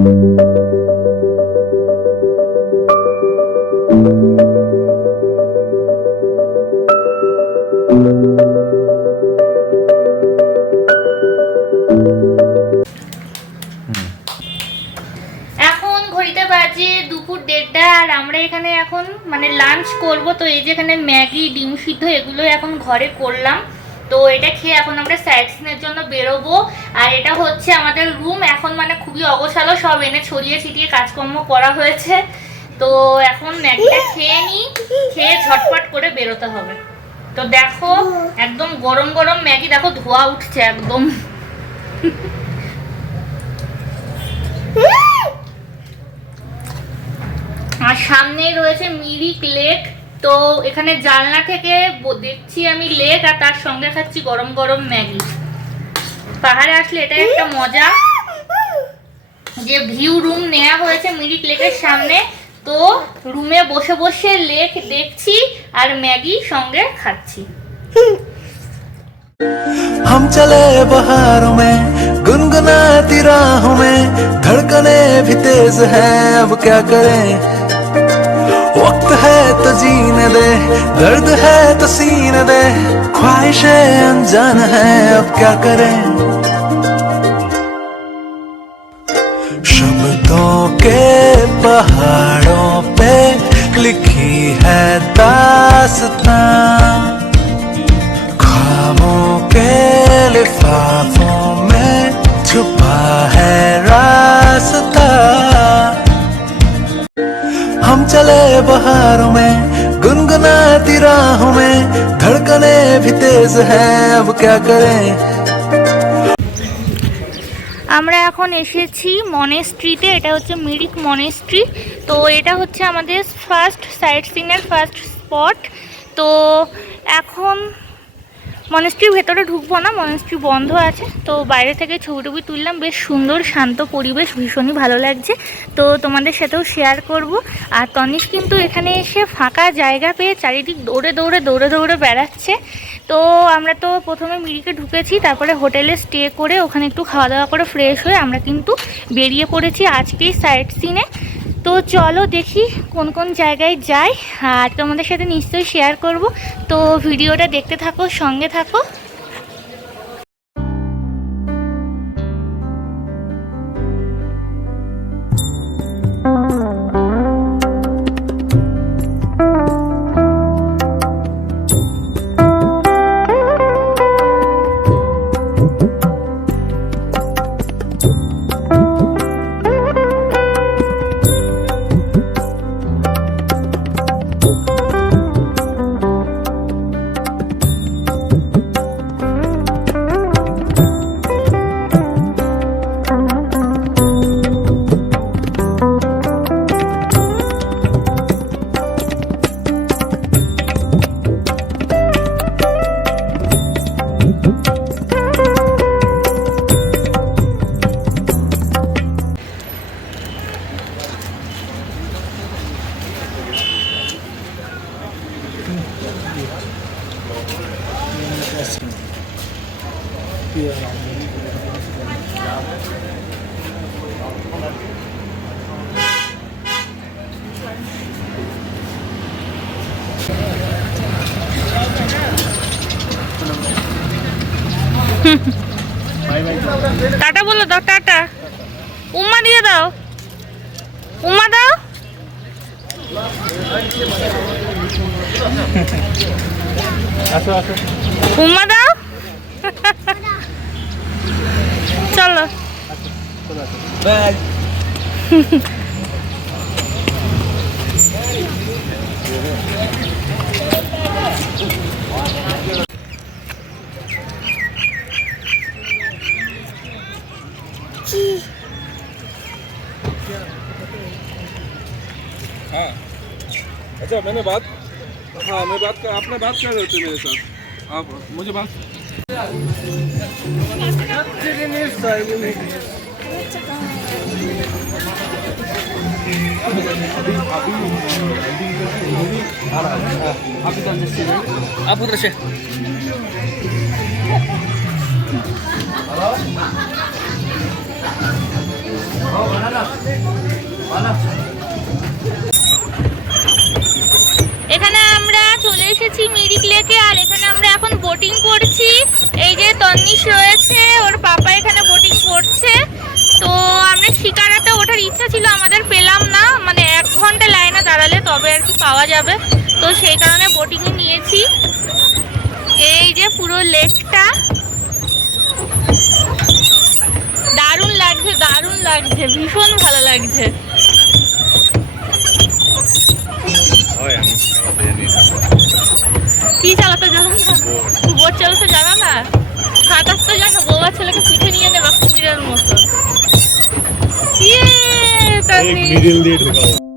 এখন ঘড়িতে বাজে দুপুর 1:30 আর আমরা এখানে এখন মানে লাঞ্চ করব। তো এই যে এখানে ম্যাগি, ডিম সিদ্ধ এগুলো এখন ঘরে করলাম। তো এটা খেয়ে এখন আমরা সাইট সিনের জন্য বেরোবো। আর এটা হচ্ছে আমাদের রুম। এখন মানে খুবই অগোছালো, সব এনে ছড়িয়ে ছিটিয়ে কাজকর্ম করা হয়েছে। তো এখন ম্যাগিটা খেয়ে নিই, খেয়ে ঝটপট করে বেরোতে হবে। তো দেখো একদম গরম গরম ম্যাগি, দেখো ধোয়া উঠছে একদম। আর সামনেই রয়েছে মিরিক লেক। তো এখানে জানলা থেকে দেখছি আমি লেক, আর তার সঙ্গে খাচ্ছি গরম গরম ম্যাগি। পাহাড়ে আসলে এটাই একটা মজা, যে ভিউ রুম নেওয়া হয়েছে মিরিক লেকের সামনে। তো রুমে বসে বসে লেক দেখছি আর ম্যাগি সঙ্গে খাচ্ছি। हम चले बहारों में गुनगुनाती राहों में, धड़कने भी तेज है अब क्या करें, वक्त है तो जीने दे, दर्द है तो सीने दे, ख्वाहिशें अनजान है अब क्या करें। शब्दों के पहाड़ों पे लिखी है दास्तां, ख्वाबों के लिफाफों में छुपा है रास्ता। हम चले बहारों में गुनगुनाती राहों में, धड़कने भी तेज है अब क्या करें। আমরা এখন এসেছি মনেস্ট্রিতে। এটা হচ্ছে মিরিক মনেস্ট্রি। তো এটা হচ্ছে আমাদের ফার্স্ট সাইট সিনের ফার্স্ট স্পট। তো এখন মনেস্ট্রির ভেতরে ঢুকবো না, মনেস্ট্রি বন্ধ আছে। তো বাইরে থেকে ছবি টবি তুললাম, বেশ সুন্দর শান্ত পরিবেশ, ভীষণই ভালো লাগছে। তো তোমাদের সাথেও শেয়ার করব। আর তনিশ কিন্তু এখানে এসে ফাঁকা জায়গা পেয়ে চারিদিক দৌড়ে দৌড়ে দৌড়ে দৌড়ে বেড়াচ্ছে। তো আমরা তো প্রথমে মিরিকে ঢুকেছি, তারপরে হোটেলে স্টে করে ওখানে একটু খাওয়া দাওয়া করে ফ্রেশ হয়ে আমরা কিন্তু বেরিয়ে পড়েছি আজকেই সাইট সিনে। তো চলো দেখি কোন কোন জায়গায় যাই, আর তোমাদের সাথে নিশ্চয়ই শেয়ার করব। তো ভিডিওটা দেখতে থাকো, সঙ্গে থাকো। টাটা বলো, দাও টাটা, উম্মা দিয়ে দাও, উম্মা দাও। উম্মা দাও। চলো বাই। हाँ अच्छा, मैं बात कर, आपने बात कर रहे थे मेरे साथ, आप मुझे बात आप उधर से এখানে আমরা চলে এসেছি মিরিক লেকে, আর এখানে আমরা এখন বোটিং করছি। এই যে তন্নিশ রয়েছে, ওর পাপা এখানে বোটিং করছে। তো আমরা শিকারাতে ওঠার ইচ্ছা ছিল, আমাদের পেলাম না, মানে 1 ঘন্টা লাইনে দাঁড়ালে তবে আর কি পাওয়া যাবে। তো সেই কারণে বোটিংয়ে নিয়েছি। এই যে পুরো লেকটা দারুণ লাগছে, দারুণ লাগছে, ভীষণ ভালো লাগছে। কি চালাতে জানো না? বোট চালাতে জানো না? সাঁতার তো জানো, বৌবা ছেলেকে পিঠে নিয়ে নেবা কুমিরের মতো। ইয়ে, তাহলে